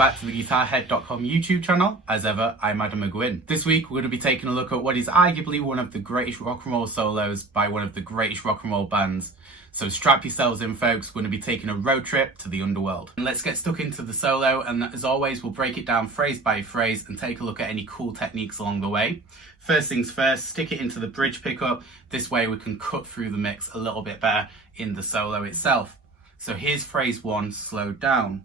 back to the GuitarHead.com YouTube channel. As ever, I'm Adam McGuinn. This week we're going to be taking a look at what is arguably one of the greatest rock and roll solos by one of the greatest rock and roll bands. So strap yourselves in, folks. We're going to be taking a road trip to the underworld. And let's get stuck into the solo, and as always we'll break it down phrase by phrase and take a look at any cool techniques along the way. First things first, stick it into the bridge pickup. This way we can cut through the mix a little bit better in the solo itself. So here's phrase 1 slowed down.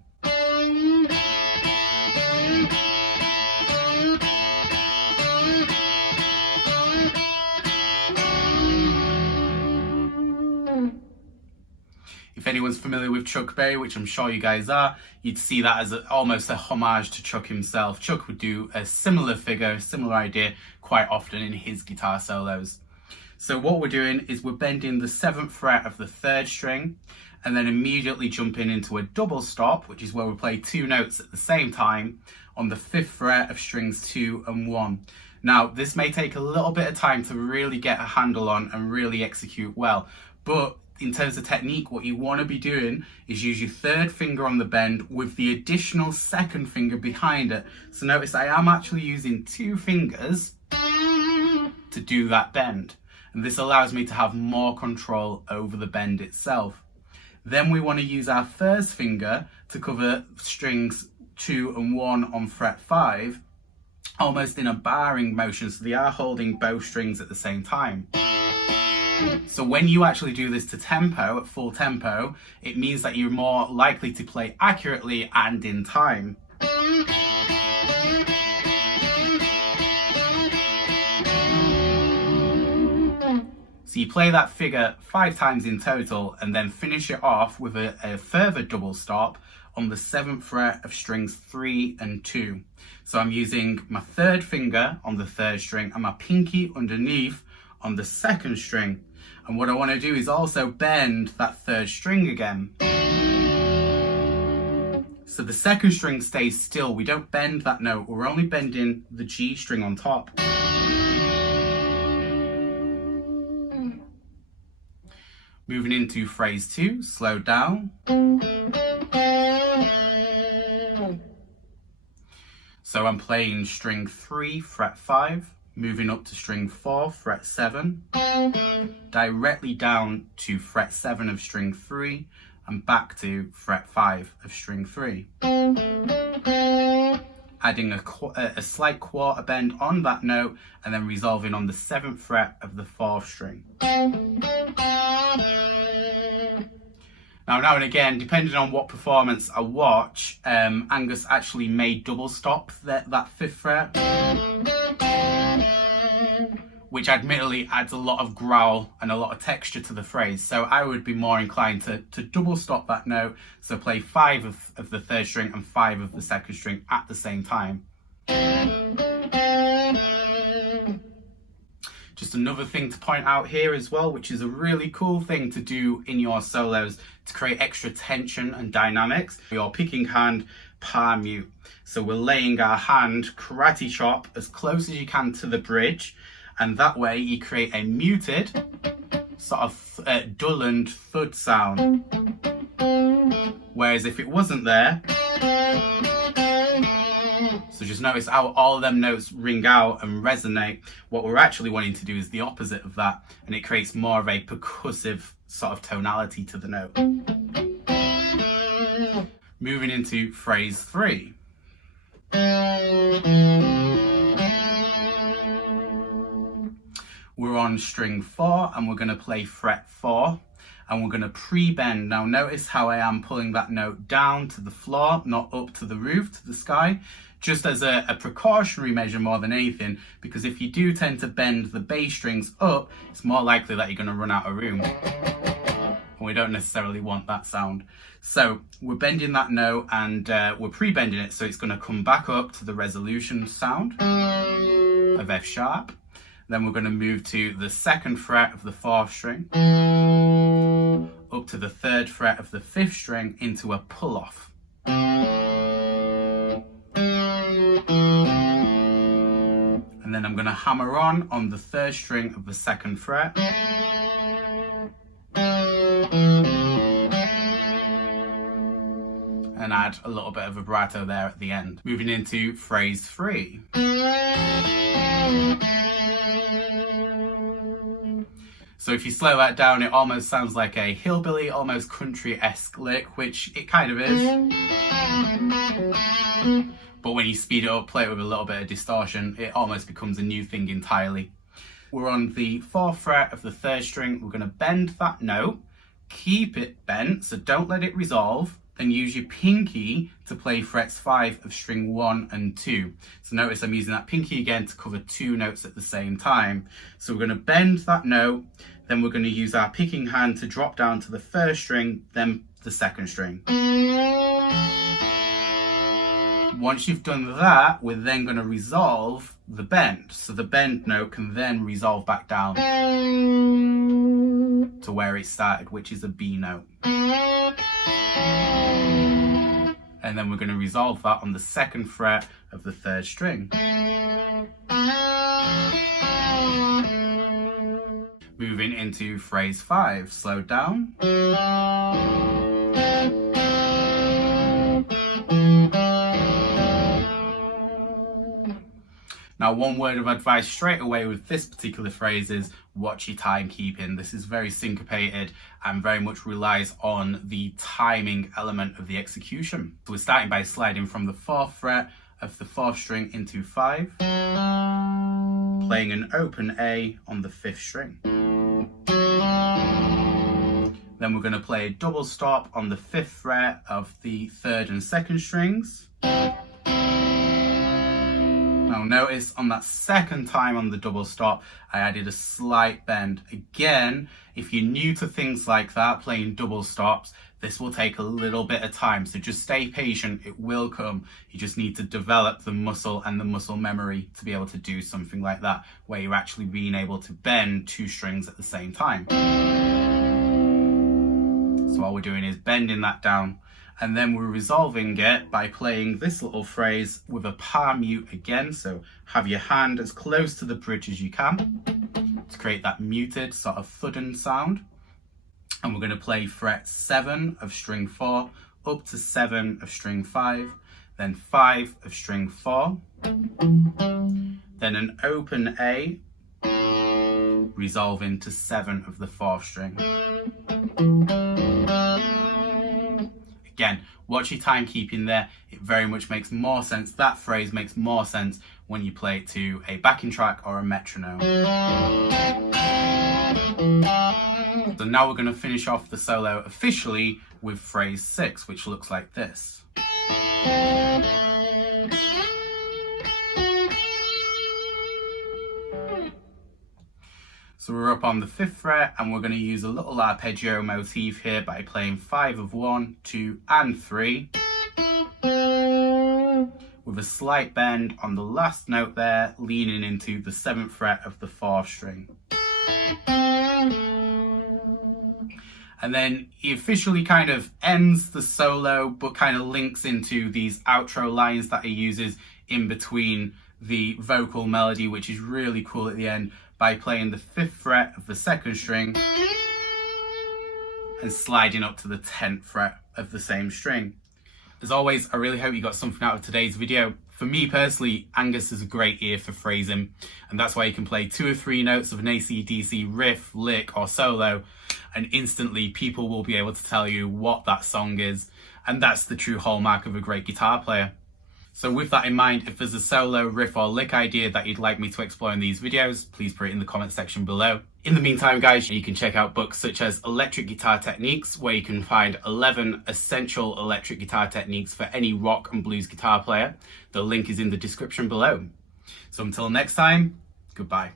If anyone's familiar with Chuck Berry, which I'm sure you guys are, you'd see that as almost a homage to Chuck himself. Chuck would do a similar figure, similar idea quite often in his guitar solos. So what we're doing is we're bending the 7th fret of the 3rd string and then immediately jumping into a double stop, which is where we play 2 notes at the same time on the 5th fret of strings 2 and 1. Now, this may take a little bit of time to really get a handle on and really execute well, but in terms of technique, what you want to be doing is use your 3rd finger on the bend with the additional 2nd finger behind it. So notice I am actually using 2 fingers to do that bend. And this allows me to have more control over the bend itself. Then we want to use our 1st finger to cover strings 2 and 1 on fret 5, almost in a barring motion, so they are holding both strings at the same time. So when you actually do this to tempo, at full tempo, it means that you're more likely to play accurately and in time. So you play that figure 5 times in total and then finish it off with a further double stop on the 7th fret of strings 3 and 2. So I'm using my 3rd finger on the 3rd string and my pinky underneath on the 2nd string. And what I want to do is also bend that 3rd string again. So the 2nd string stays still. We don't bend that note. We're only bending the G string on top. Moving into phrase 2, slow down. So I'm playing string 3, fret 5, moving up to string 4, fret 7, directly down to fret 7 of string 3, and back to fret 5 of string 3. Adding a slight quarter bend on that note, and then resolving on the 7th fret of the 4th string. Now and again, depending on what performance I watch, Angus actually may double stop that 5th fret, which admittedly adds a lot of growl and a lot of texture to the phrase. So I would be more inclined to double stop that note, so play 5 of the 3rd string and 5 of the 2nd string at the same time. Just another thing to point out here as well, which is a really cool thing to do in your solos to create extra tension and dynamics. Your picking hand, palm mute. So we're laying our hand karate chop as close as you can to the bridge, and that way you create a muted, sort of dull and thud sound. Whereas if it wasn't there, so just notice how all of them notes ring out and resonate. What we're actually wanting to do is the opposite of that, and it creates more of a percussive sort of tonality to the note. Moving into phrase 3. We're on string 4 and we're going to play fret 4. And we're going to pre-bend. Now notice how I am pulling that note down to the floor, not up to the roof, to the sky, just as a precautionary measure more than anything, because if you do tend to bend the bass strings up, it's more likely that you're going to run out of room. And we don't necessarily want that sound. So we're bending that note and we're pre-bending it, so it's going to come back up to the resolution sound of F sharp. Then we're going to move to the 2nd fret of the 4th string, up to the 3rd fret of the 5th string into a pull-off. And then I'm going to hammer on the 3rd string of the 2nd fret. and add a little bit of vibrato there at the end. Moving into phrase 3. So if you slow that down, it almost sounds like a hillbilly, almost country-esque lick, which it kind of is. But when you speed it up, play it with a little bit of distortion, it almost becomes a new thing entirely. We're on the 4th fret of the 3rd string. We're going to bend that note, keep it bent, so don't let it resolve, then use your pinky to play frets 5 of string 1 and 2. So notice I'm using that pinky again to cover 2 notes at the same time. So we're going to bend that note, then we're going to use our picking hand to drop down to the 1st string, then the 2nd string. Once you've done that, we're then going to resolve the bend. So the bend note can then resolve back down to where it started, which is a B note. And then we're going to resolve that on the 2nd fret of the 3rd string. Moving into phrase 5, slow down. Now, one word of advice straight away with this particular phrase is watch your time keeping. This is very syncopated and very much relies on the timing element of the execution. So we're starting by sliding from the 4th fret of the 4th string into 5, playing an open A on the 5th string. Then we're going to play a double stop on the 5th fret of the 3rd and 2nd strings. Now notice on that 2nd time on the double stop, I added a slight bend. Again, if you're new to things like that, playing double stops, this will take a little bit of time. So just stay patient, it will come. You just need to develop the muscle and the muscle memory to be able to do something like that, where you're actually being able to bend 2 strings at the same time. So all we're doing is bending that down, and then we're resolving it by playing this little phrase with a palm mute again. So have your hand as close to the bridge as you can to create that muted sort of thudding sound. And we're going to play fret 7 of string 4 up to 7 of string 5, then 5 of string 4, then an open A, resolving to 7 of the 4th string. Again, watch your time keeping there. It very much makes more sense. That phrase makes more sense when you play it to a backing track or a metronome. So now we're going to finish off the solo officially with phrase 6, which looks like this. So we're up on the 5th fret, and we're going to use a little arpeggio motif here by playing 5 of 1, 2 and 3 with a slight bend on the last note there, leaning into the 7th fret of the 4th string. And then he officially kind of ends the solo, but kind of links into these outro lines that he uses in between the vocal melody, which is really cool at the end, by playing the 5th fret of the 2nd string and sliding up to the 10th fret of the same string. As always, I really hope you got something out of today's video. For me personally, Angus has a great ear for phrasing, and that's why you can play 2 or 3 notes of an AC/DC riff, lick or solo, and instantly people will be able to tell you what that song is, and that's the true hallmark of a great guitar player. So with that in mind, if there's a solo, riff or lick idea that you'd like me to explore in these videos, please put it in the comment section below. In the meantime guys, you can check out books such as Electric Guitar Techniques, where you can find 11 essential electric guitar techniques for any rock and blues guitar player. The link is in the description below. So until next time, goodbye.